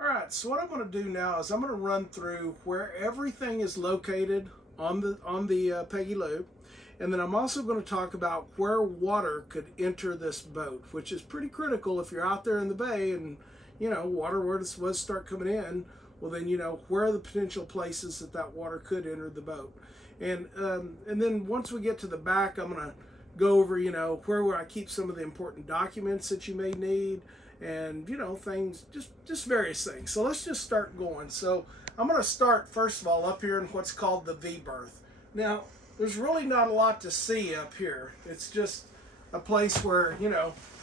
All right, so what I'm going to do now is I'm going to run through where everything is located on the Peggy Lou, and then I'm also going to talk about where water could enter this boat, which is pretty critical if you're out there in the bay and water was start coming in. Well, then where are the potential places that water could enter the boat, and then once we get to the back, I'm going to go over where I keep some of the important documents that you may need, and things, just various things. So let's just start going. So I'm going to start first of all up here in what's called the V berth. Now there's really not a lot to see up here. It's just a place where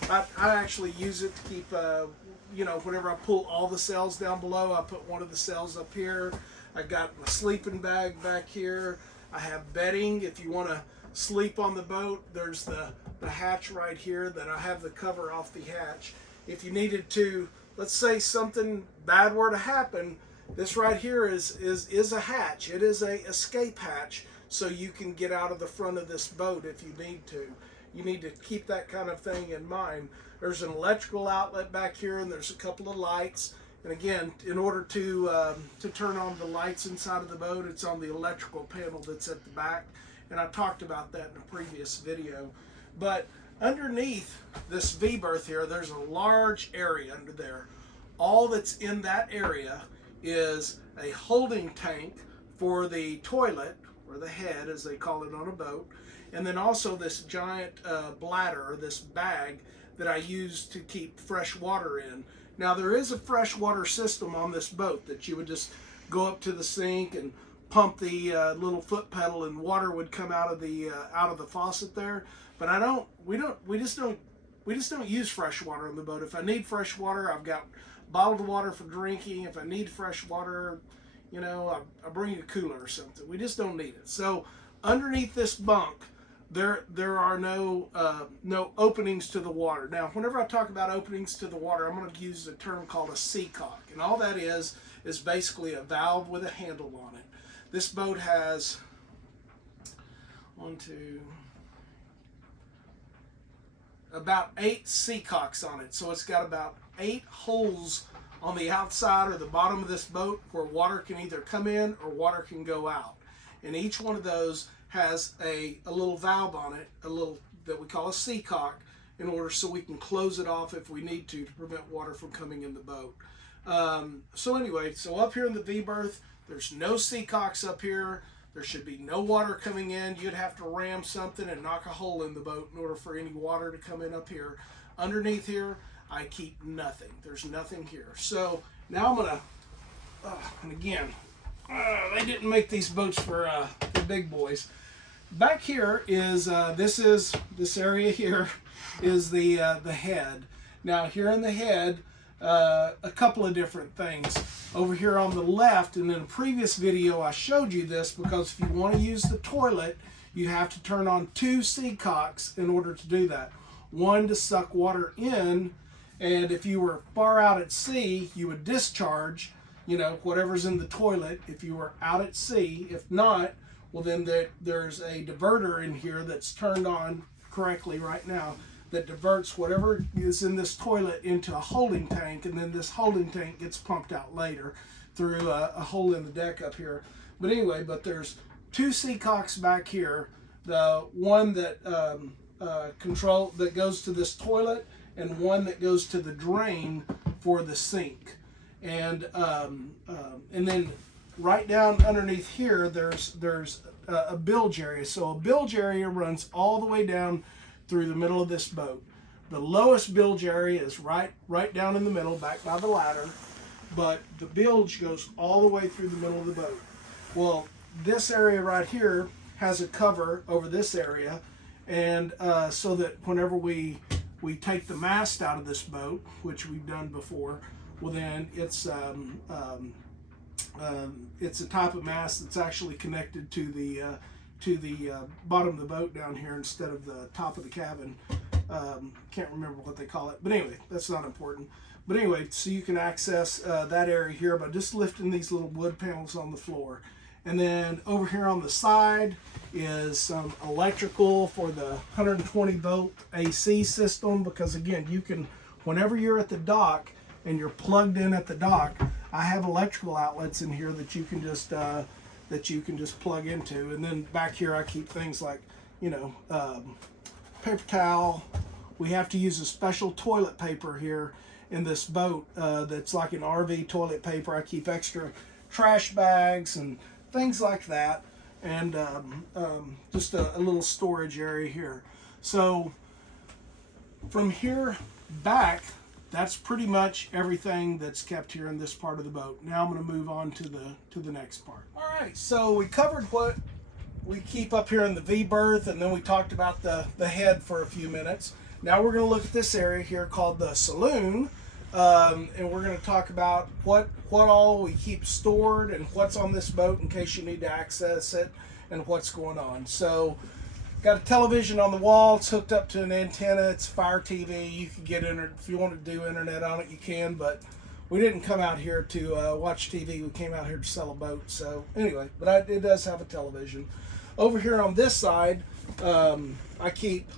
I actually use it to keep whenever I pull all the cells down below, I put one of the cells up here. I got my sleeping bag back here. I have bedding if you want to sleep on the boat. There's the hatch right here that I have the cover off the hatch. If you needed to, let's say something bad were to happen, this right here is a hatch. It is a escape hatch, so you can get out of the front of this boat if you need to. You need to keep that kind of thing in mind. There's an electrical outlet back here, and there's a couple of lights. And again, in order to turn on the lights inside of the boat, it's on the electrical panel that's at the back. And I talked about that in a previous video. But underneath this V berth here, there's a large area under there. All that's in that area is a holding tank for the toilet, or the head as they call it on a boat, and then also this giant bladder, or this bag that I use to keep fresh water in. Now there is a freshwater system on this boat that you would just go up to the sink and pump the little foot pedal, and water would come out of the faucet there. But we just don't use fresh water on the boat. If I need fresh water, I've got bottled water for drinking. If I need fresh water, I bring a cooler or something. We just don't need it. So underneath this bunk, there are no openings to the water. Now, whenever I talk about openings to the water, I'm going to use a term called a seacock, and all that is basically a valve with a handle on it. This boat has about 8 seacocks on it, so it's got about 8 holes on the outside or the bottom of this boat where water can either come in or water can go out, and each one of those has a little valve on it, a little that we call a seacock, in order so we can close it off if we need to prevent water from coming in the boat. So anyway, so up here in the V berth, there's no seacocks up here. There should be no water coming in. You'd have to ram something and knock a hole in the boat in order for any water to come in up here. Underneath here, I keep nothing. There's nothing here. So now I'm gonna, and again, they didn't make these boats for the big boys. Back here is this area here is the head. Now here in the head, a couple of different things. Over here on the left, and in a previous video I showed you this, because if you want to use the toilet, you have to turn on 2 seacocks in order to do that. One to suck water in, and if you were far out at sea, you would discharge, whatever's in the toilet if you were out at sea. If not, well then there's a diverter in here that's turned on correctly right now that diverts whatever is in this toilet into a holding tank, and then this holding tank gets pumped out later through a hole in the deck up here. But anyway, there's 2 seacocks back here. The one that that goes to this toilet, and one that goes to the drain for the sink. And then right down underneath here, there's a bilge area. So a bilge area runs all the way down through the middle of this boat. The lowest bilge area is right down in the middle, back by the ladder, but the bilge goes all the way through the middle of the boat. Well, this area right here has a cover over this area, and so that whenever we take the mast out of this boat, which we've done before, well then it's a type of mast that's actually connected to the bottom of the boat down here instead of the top of the cabin. Can't remember what they call it, but anyway, that's not important. But anyway, so you can access that area here by just lifting these little wood panels on the floor. And then over here on the side is some electrical for the 120 volt AC system, because again, you can, whenever you're at the dock, and you're plugged in at the dock, I have electrical outlets in here that you can just plug into. And then back here I keep things like, you know, paper towel. We have to use a special toilet paper here in this boat that's like an RV toilet paper. I keep extra trash bags and things like that, and just a little storage area here. So from here back, that's pretty much everything that's kept here in this part of the boat. Now I'm going to move on to the next part. All right, so we covered what we keep up here in the V berth, and then we talked about the head for a few minutes. Now we're going to look at this area here called the saloon, and we're going to talk about what all we keep stored and what's on this boat in case you need to access it and what's going on. So got a television on the wall. It's hooked up to an antenna. It's Fire TV. You can get internet if you want to do internet on it. You can, but we didn't come out here to watch TV. We came out here to sell a boat. So anyway, but it does have a television. Over here on this side, I keep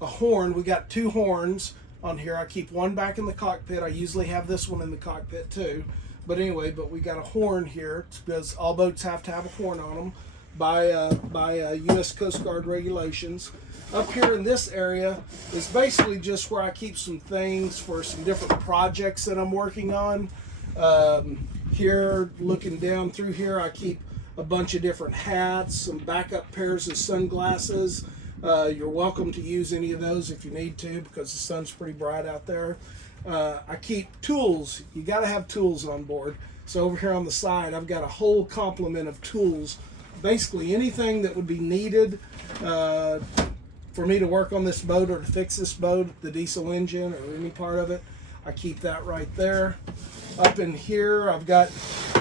a horn. We got 2 horns on here. I keep one back in the cockpit. I usually have this one in the cockpit too. But anyway, we got a horn here because all boats have to have a horn on them by U.S. Coast Guard regulations. Up here in this area is basically just where I keep some things for some different projects that I'm working on. Here, looking down through here, I keep a bunch of different hats, some backup pairs of sunglasses. You're welcome to use any of those if you need to because the sun's pretty bright out there. I keep tools. You got to have tools on board. So over here on the side, I've got a whole complement of tools. Basically anything that would be needed for me to work on this boat or to fix this boat, the diesel engine or any part of it, I keep that right there. Up in here, I've got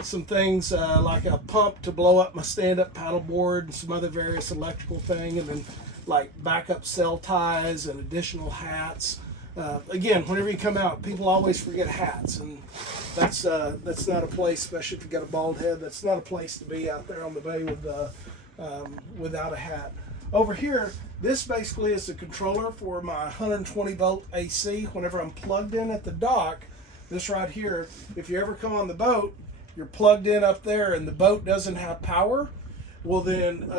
some things like a pump to blow up my stand-up paddleboard and some other various electrical thing, and then like backup cell ties and additional hats. Again, whenever you come out, people always forget hats, and that's not a place, especially if you got a bald head. That's not a place to be out there on the bay with without a hat. Over here, this basically is the controller for my 120 volt AC. Whenever I'm plugged in at the dock, this right here, if you ever come on the boat, you're plugged in up there and the boat doesn't have power, well then,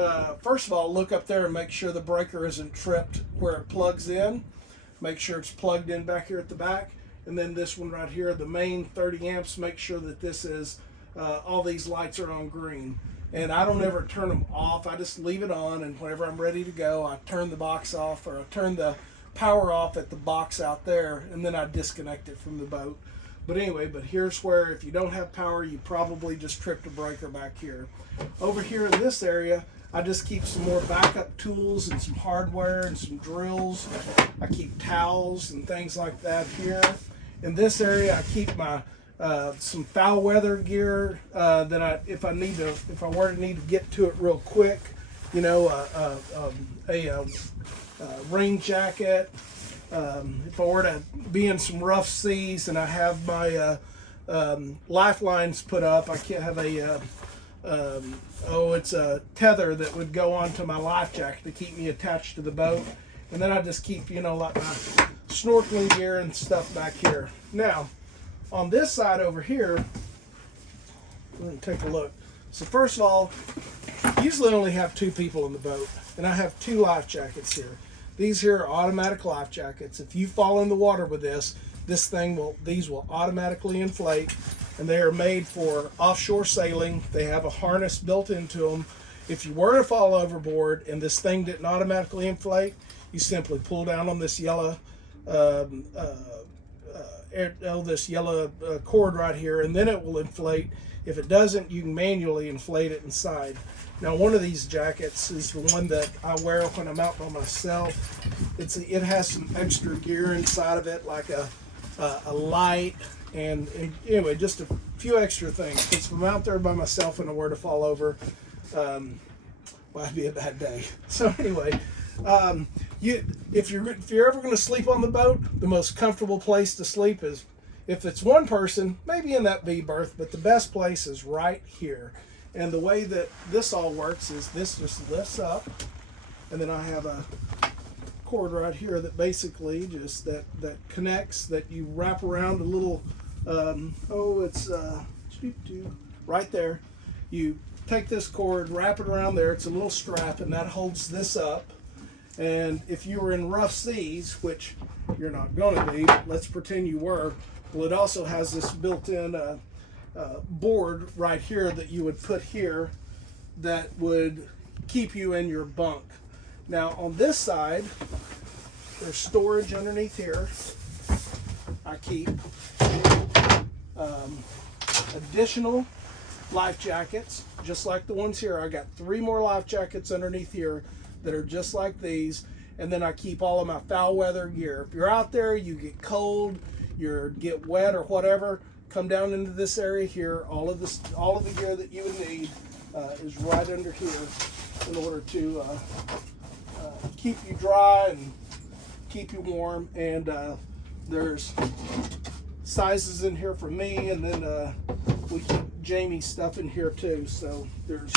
first of all, look up there and make sure the breaker isn't tripped where it plugs in. Make sure it's plugged in back here at the back. And then this one right here, the main 30 amps, make sure that this is, all these lights are on green. And I don't ever turn them off. I just leave it on, and whenever I'm ready to go, I turn the box off, or I turn the power off at the box out there, and then I disconnect it from the boat. But anyway, here's where if you don't have power, you probably just tripped a breaker back here. Over here in this area, I just keep some more backup tools and some hardware and some drills. I keep towels and things like that here. In this area, I keep my some foul weather gear that if I were to need to get to it real quick, you know, a rain jacket. If I were to be in some rough seas and I have my lifelines put up, I can't have it's a tether that would go onto my life jacket to keep me attached to the boat. And then I just keep, you know, like my snorkeling gear and stuff back here. Now, on this side over here, we're going to take a look. So first of all, I usually only have 2 people in the boat, and I have 2 life jackets here. These here are automatic life jackets. If you fall in the water with these will automatically inflate, and they are made for offshore sailing. They have a harness built into them. If you were to fall overboard and this thing didn't automatically inflate, you simply pull down on this yellow cord right here, and then it will inflate. If it doesn't, you can manually inflate it inside. Now, one of these jackets is the one that I wear when I'm out by myself. It has some extra gear inside of it, like a light, and anyway, just a few extra things. Because if I'm out there by myself and I were to fall over, well, it'd be a bad day. So anyway, if you're ever going to sleep on the boat, the most comfortable place to sleep is, if it's one person, maybe in that V berth, but the best place is right here. And the way that this all works is this just lifts up, and then I have a cord right here that basically just that connects, that you wrap around a little It's right there. You take this cord, wrap it around there. It's a little strap, and that holds this up. And if you were in rough seas, which you're not going to be, but let's pretend you were, well, it also has this built-in board right here that you would put here that would keep you in your bunk. Now on this side, there's storage underneath here. I keep additional life jackets, just like the ones here. I got 3 more life jackets underneath here that are just like these. And then I keep all of my foul weather gear. If you're out there, you get cold, you get wet or whatever, come down into this area here. All of the gear that you would need is right under here in order to keep you dry and keep you warm. And there's sizes in here for me, and then we keep Jamie's stuff in here too. So there's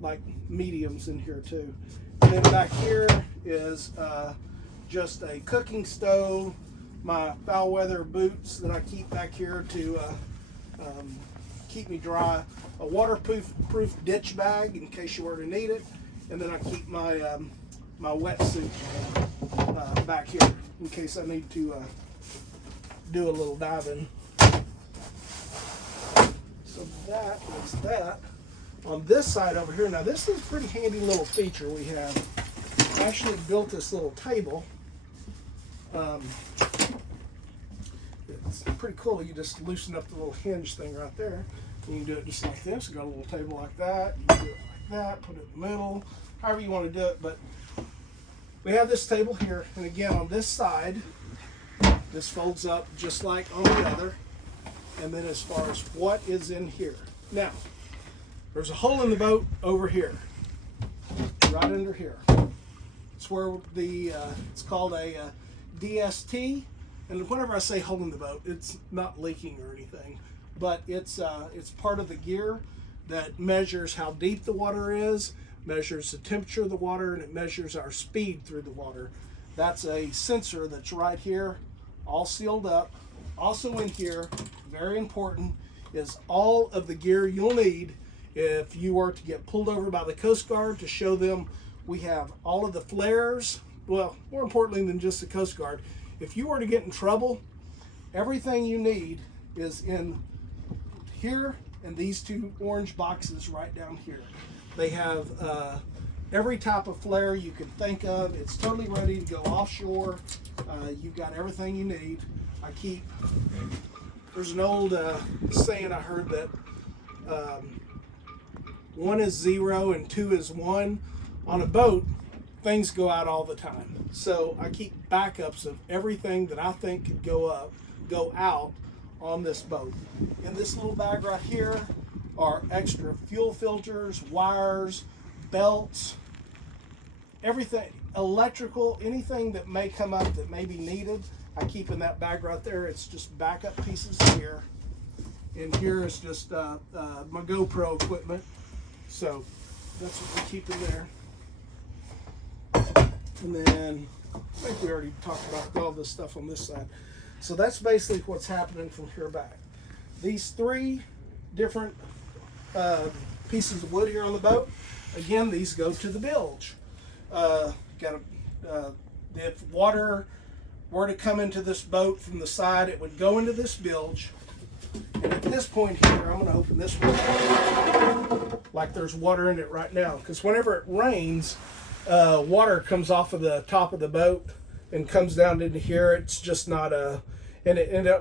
like mediums in here too. And then back here is just a cooking stove, my foul weather boots that I keep back here to keep me dry, a waterproof ditch bag in case you were to need it, and then I keep my my wetsuit back here in case I need to do a little diving. So that is that. On this side over here, now this is a pretty handy little feature we have. I actually built this little table. It's pretty cool. You just loosen up the little hinge thing right there. You can do it just like this. You got a little table like that. You can do it like that, put it in the middle, however you want to do it. But we have this table here, and again on this side, this folds up just like on the other. And then as far as what is in here. Now, there's a hole in the boat over here, right under here. It's where it's called a DST. And whenever I say hole in the boat, it's not leaking or anything, but it's part of the gear that measures how deep the water is, measures the temperature of the water, and it measures our speed through the water. That's a sensor that's right here, all sealed up. Also in here, very important, is all of the gear you'll need if you were to get pulled over by the Coast Guard, to show them we have all of the flares. Well, more importantly than just the Coast Guard, if you were to get in trouble, everything you need is in here and these 2 orange boxes right down here. They have every type of flare you can think of. It's totally ready to go offshore. You've got everything you need. I keep, there's an old saying I heard that 1 is 0 and 2 is 1. On a boat, things go out all the time. So I keep backups of everything that I think could go out on this boat. In this little bag right here are extra fuel filters, wires, belts, everything, electrical, anything that may come up that may be needed, I keep in that bag right there. It's just backup pieces here. And here is just my GoPro equipment. So that's what we keep in there. And then I think we already talked about all this stuff on this side. So that's basically what's happening from here back. These 3 different pieces of wood here on the boat, again, these go to the bilge. If water were to come into this boat from the side, it would go into this bilge. And at this point here, I'm going to open this one like there's water in it right now, because whenever it rains, water comes off of the top of the boat and comes down into here. It's just not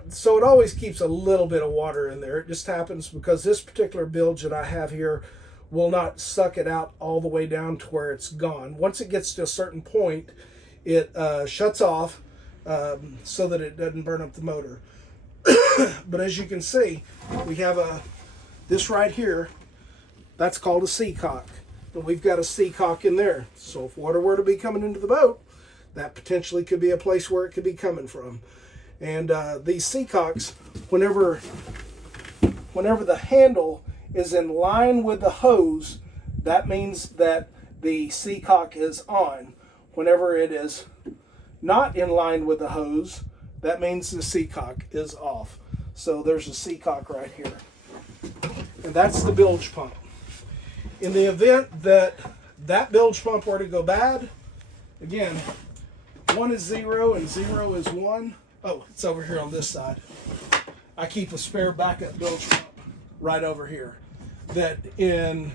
so it always keeps a little bit of water in there. It just happens because this particular bilge that I have here will not suck it out all the way down to where it's gone. Once it gets to a certain point, it shuts off so that it doesn't burn up the motor. But as you can see, we have this right here, that's called a seacock. And we've got a seacock in there. So if water were to be coming into the boat, that potentially could be a place where it could be coming from. And these seacocks, whenever the handle is in line with the hose, that means that the seacock is on. Whenever it is not in line with the hose, that means the seacock is off. So there's a seacock right here. And that's the bilge pump. In the event that that bilge pump were to go bad, again, 1 is 0 and 0 is 1. Oh, it's over here on this side. I keep a spare backup bilge pump right over here that in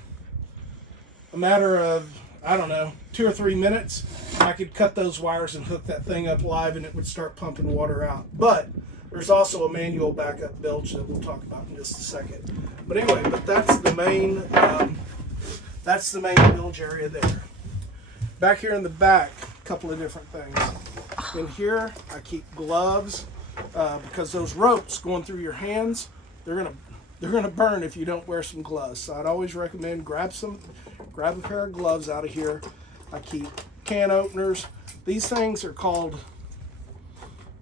a matter of, I don't know, 2 or 3 minutes, I could cut those wires and hook that thing up live and it would start pumping water out. But there's also a manual backup bilge that we'll talk about in just a second. But anyway, that's the main bilge area there. Back here in the back, a couple of different things. In here, I keep gloves because those ropes going through your hands, they're gonna burn if you don't wear some gloves. So I'd always recommend grab a pair of gloves out of here. I keep can openers. These things are called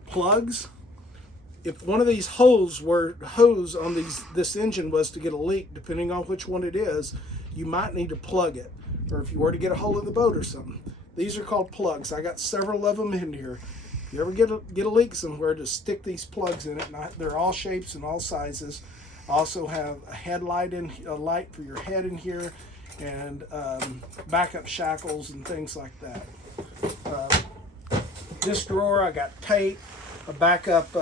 plugs. If one of these hose on this engine was to get a leak, depending on which one it is, you might need to plug it. Or if you were to get a hold of the boat or something. These are called plugs. I got several of them in here. If you ever get a leak somewhere, just stick these plugs in it. And they're all shapes and all sizes. I also have a light for your head in here, and backup shackles and things like that. This drawer, I got tape, a backup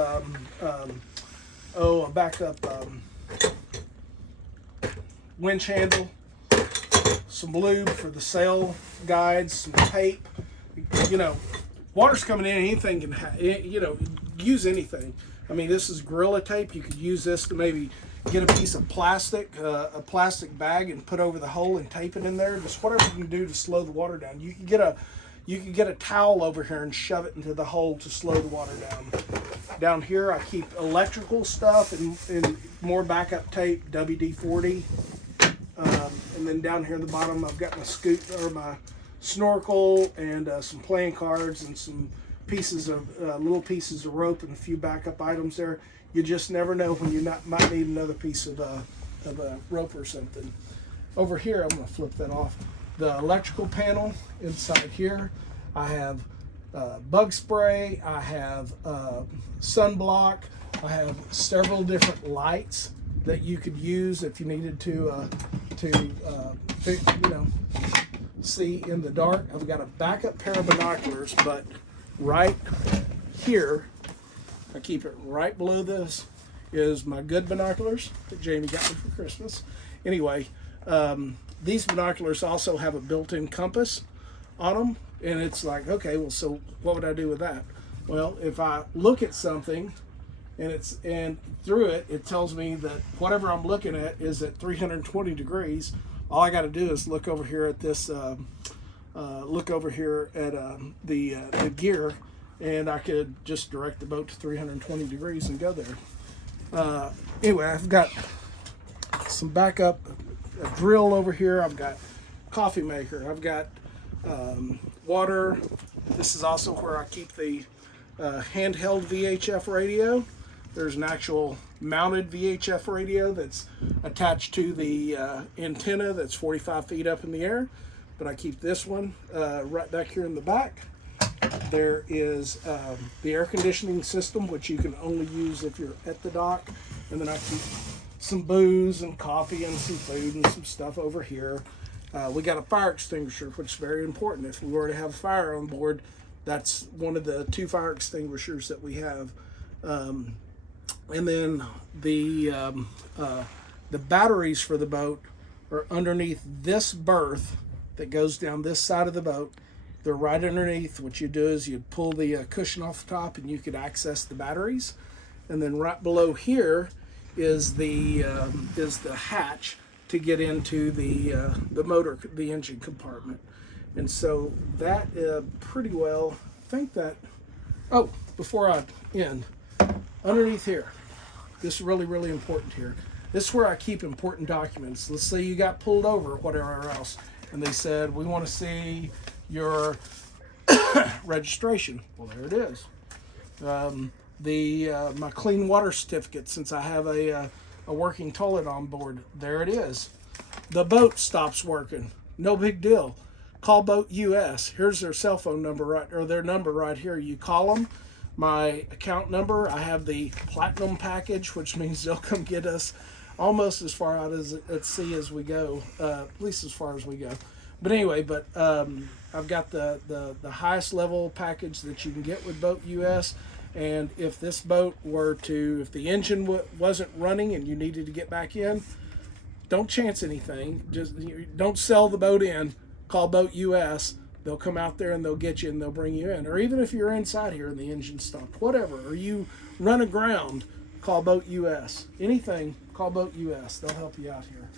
winch handle, some lube for the sail guides, some tape. You know, water's coming in, anything can, use anything. I mean, this is Gorilla Tape. You could use this to maybe get a piece of plastic, a plastic bag, and put over the hole and tape it in there. Just whatever you can do to slow the water down. You can get a towel over here and shove it into the hole to slow the water down. Down here, I keep electrical stuff and more backup tape, WD-40. And then down here at the bottom, I've got my snorkel and some playing cards and some little pieces of rope and a few backup items there. You just never know when you might need another piece of rope or something. Over here, I'm going to flip that off. The electrical panel inside here, I have bug spray, I have sunblock, I have several different lights that you could use if you needed to see in the dark. I've got a backup pair of binoculars, but right here, I keep it right below this, is my good binoculars that Jamie got me for Christmas. Anyway, these binoculars also have a built-in compass on them, and it's like, okay, well, so what would I do with that? Well, if I look at something and through it tells me that whatever I'm looking at is at 320 degrees, all I got to do is look over here at this, the gear, and I could just direct the boat to 320 degrees and go there. Anyway, I've got some backup, a drill over here. I've got coffee maker. I've got water. This is also where I keep the handheld VHF radio. There's an actual mounted VHF radio that's attached to the antenna that's 45 feet up in the air. But I keep this one right back here in the back. There is the air conditioning system, which you can only use if you're at the dock. And then I keep some booze and coffee and some food and some stuff over here. We got a fire extinguisher, which is very important. If we were to have a fire on board, that's one of the 2 fire extinguishers that we have. And then the batteries for the boat are underneath this berth that goes down this side of the boat. They're right underneath. What you do is you pull the cushion off the top and you could access the batteries. And then right below here is the hatch to get into the engine compartment. And so that pretty well, I think that, oh, before I end, underneath here, this is really, really important here. This is where I keep important documents. Let's say you got pulled over or whatever else, and they said, we want to see your registration. Well, there it is. My clean water certificate, since I have a working toilet on board, there it is. The boat stops working. No big deal. Call Boat US. Here's their cell phone number their number right here. You call them. my account number. I have the platinum package, which means they'll come get us almost as far out as at sea as we go, at least as far as we go. But anyway, I've got the highest level package that you can get with Boat US. And if this boat were to, if the engine wasn't running and you needed to get back in, don't chance anything. Just don't sell the boat in. Call Boat US. They'll come out there and they'll get you and they'll bring you in. Or even if you're inside here and the engine stopped, whatever, or you run aground, call Boat US. Anything, call Boat US. They'll help you out here.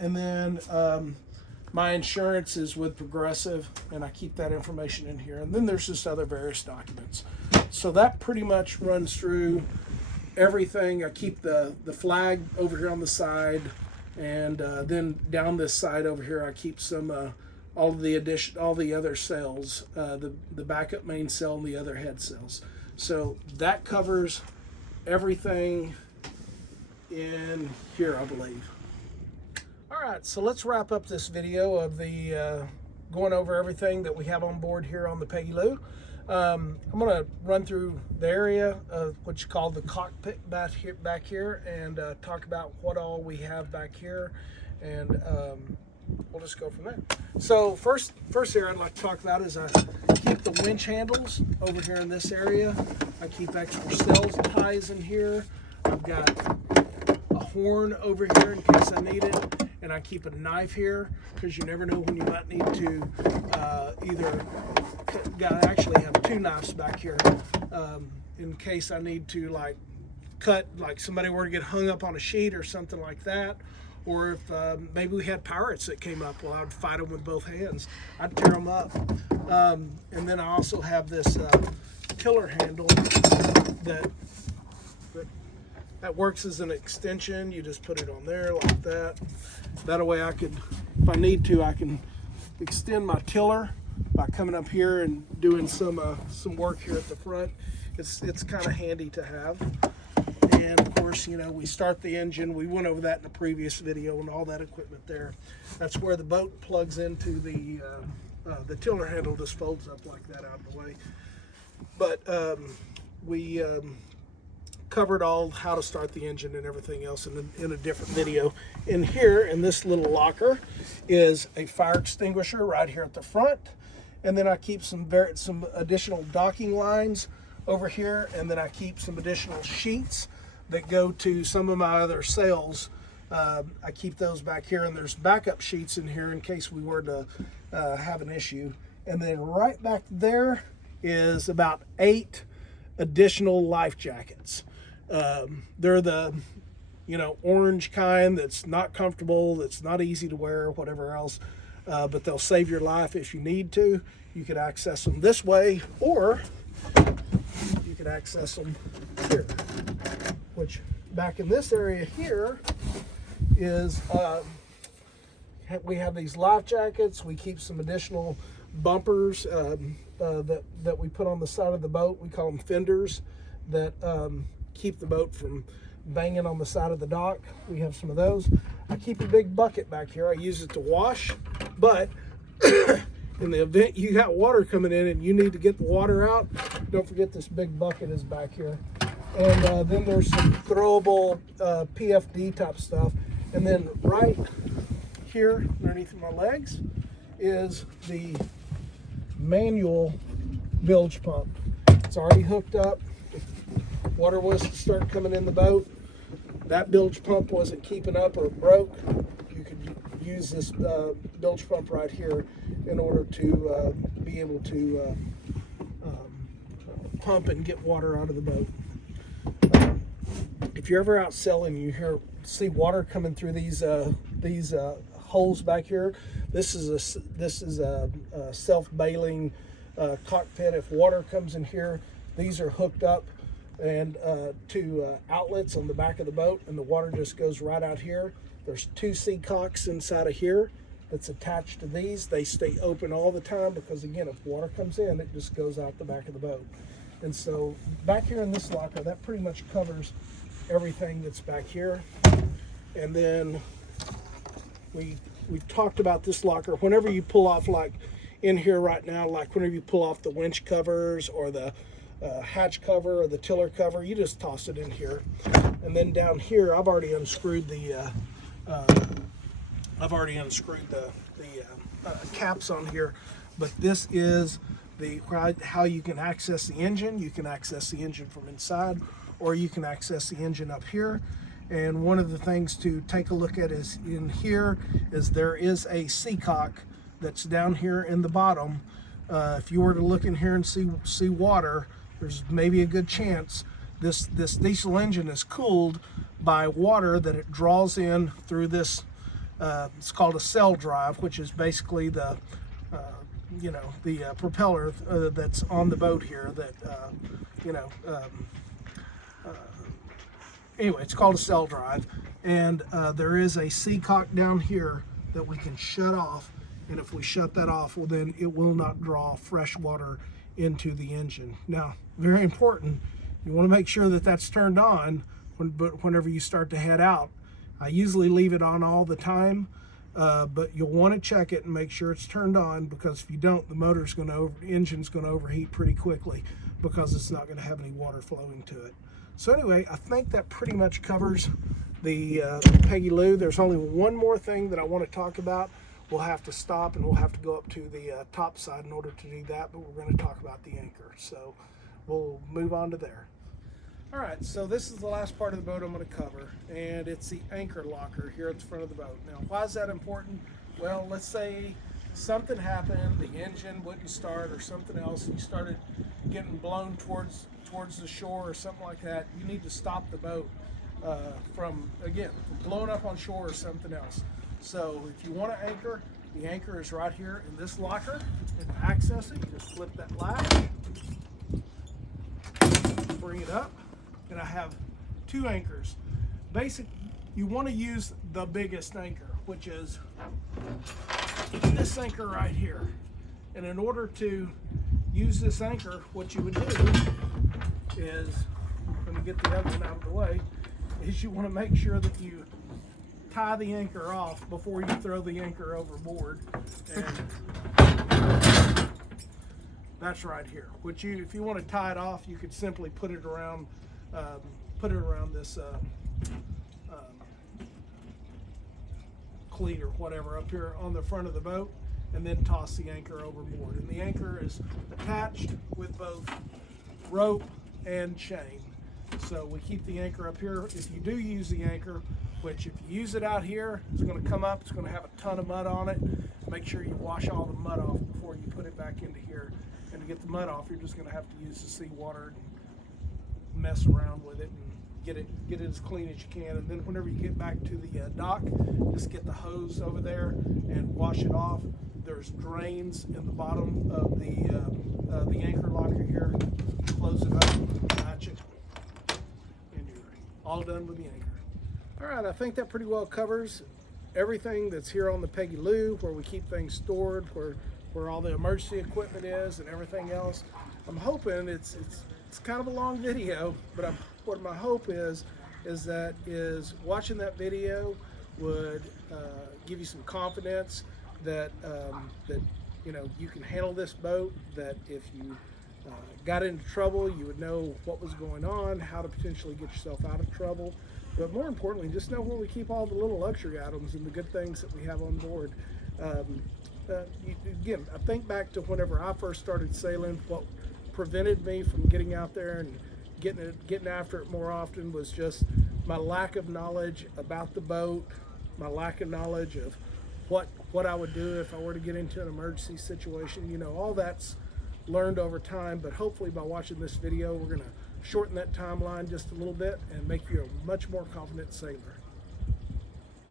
And then my insurance is with Progressive, and I keep that information in here. And then there's just other various documents. So that pretty much runs through everything. I keep the flag over here on the side, and then down this side over here I keep some all the other cells, the backup main cell and the other head cells. So that covers everything in here, I believe. All right, so let's wrap up this video of the going over everything that we have on board here on the Peggy Lou. I'm going to run through the area of what you call the cockpit back here and talk about what all we have back here, and we'll just go from there. So first here I'd like to talk about is I keep the winch handles over here in this area. I keep extra cells and ties in here. I've got a horn over here in case I need it, and I keep a knife here because you never know when you might need to I actually have two knives back here in case I need to like cut, like somebody were to get hung up on a sheet or something like that, or if maybe we had pirates that came up, well, I'd fight them with both hands. I'd tear them up. And then I also have this tiller handle that works as an extension. You just put it on there like that. That way I could, if I need to, I can extend my tiller by coming up here and doing some work here at the front. It's kind of handy to have. And of course, you know, we start the engine. We went over that in the previous video and all that equipment there. That's where the boat plugs into the tiller handle. Just folds up like that out of the way. But we covered all how to start the engine and everything else in a different video. In here, in this little locker, is a fire extinguisher right here at the front. And then I keep some additional docking lines over here, and then I keep some additional sheets that go to some of my other sails. I keep those back here, and there's backup sheets in here in case we were to have an issue. And then right back there is about 8 additional life jackets. They're the, you know, orange kind that's not comfortable, that's not easy to wear, whatever else. But they'll save your life if you need to. You could access them this way, or you could access them here, which back in this area here is we have these life jackets. We keep some additional bumpers that we put on the side of the boat. We call them fenders that keep the boat from banging on the side of the dock. We have some of those. I keep a big bucket back here. I use it to wash, but in the event you got water coming in and you need to get the water out, don't forget this big bucket is back here. And then there's some throwable PFD type stuff. And then right here underneath my legs is the manual bilge pump. It's already hooked up. If water was to start coming in the boat, that bilge pump wasn't keeping up or broke, you could use this bilge pump right here in order to be able to pump and get water out of the boat. If you're ever out sailing, you see water coming through these holes back here. This is a self-bailing cockpit. If water comes in here, these are hooked up and to outlets on the back of the boat, and the water just goes right out here. There's 2 seacocks inside of here that's attached to these. They stay open all the time because, again, if water comes in, it just goes out the back of the boat. And so back here in this locker, that pretty much covers everything that's back here. And then we talked about this locker. Whenever you pull off, like in here right now, like whenever you pull off the winch covers or the hatch cover or the tiller cover, you just toss it in here. And then down here, I've already unscrewed the caps on here, but this is how you can access the engine. You can access the engine from inside, or you can access the engine up here. And one of the things to take a look at is in here is there is a seacock that's down here in the bottom. If you were to look in here and see water, there's maybe a good chance this diesel engine is cooled by water that it draws in through this. It's called a cell drive, which is basically the propeller that's on the boat here. Anyway, it's called a cell drive, and there is a seacock down here that we can shut off. And if we shut that off, well, then it will not draw fresh water into the engine. Now, very important, you want to make sure that that's turned on whenever you start to head out. I usually leave it on all the time, but you'll want to check it and make sure it's turned on, because if you don't, the engine's going to overheat pretty quickly because it's not going to have any water flowing to it. So anyway, I think that pretty much covers the Peggy Lou. There's only one more thing that I want to talk about. We'll have to stop and we'll have to go up to the top side in order to do that, but we're going to talk about the anchor. So we'll move on to there. All right, so this is the last part of the boat I'm going to cover, and it's the anchor locker here at the front of the boat. Now, why is that important? Well, let's say something happened, the engine wouldn't start or something else, and you started getting blown towards the shore or something like that. You need to stop the boat from blowing up on shore or something else. So if you want to anchor, the anchor is right here in this locker. And to access it, you just flip that latch, bring it up, and I have two anchors. You want to use the biggest anchor, which is this anchor right here. And in order to use this anchor, what you would do is, let me get the other one out of the way, is you want to make sure that you tie the anchor off before you throw the anchor overboard. And that's right here. Which if you want to tie it off, you could simply put it around this cleat or whatever up here on the front of the boat, and then toss the anchor overboard. And the anchor is attached with both rope and chain. So we keep the anchor up here. If you do use the anchor, which if you use it out here, it's going to come up, it's going to have a ton of mud on it. Make sure you wash all the mud off before you put it back into here. And to get the mud off, you're just going to have to use the seawater and mess around with it and get it as clean as you can. And then whenever you get back to the dock, just get the hose over there and wash it off. There's drains in the bottom of the anchor locker here. Close it up, latch it, and you're all done with the anchor. All right, I think that pretty well covers everything that's here on the Peggy Lou, where we keep things stored, where all the emergency equipment is and everything else. I'm hoping it's kind of a long video, but what my hope is watching that video would give you some confidence that you can handle this boat, that if you got into trouble, you would know what was going on, how to potentially get yourself out of trouble. But more importantly, just know where we keep all the little luxury items and the good things that we have on board. Again, I think back to whenever I first started sailing, what prevented me from getting out there and getting after it more often was just my lack of knowledge about the boat, my lack of knowledge of what I would do if I were to get into an emergency situation. All that's learned over time, but hopefully by watching this video, we're going to shorten that timeline just a little bit and make you a much more confident sailor.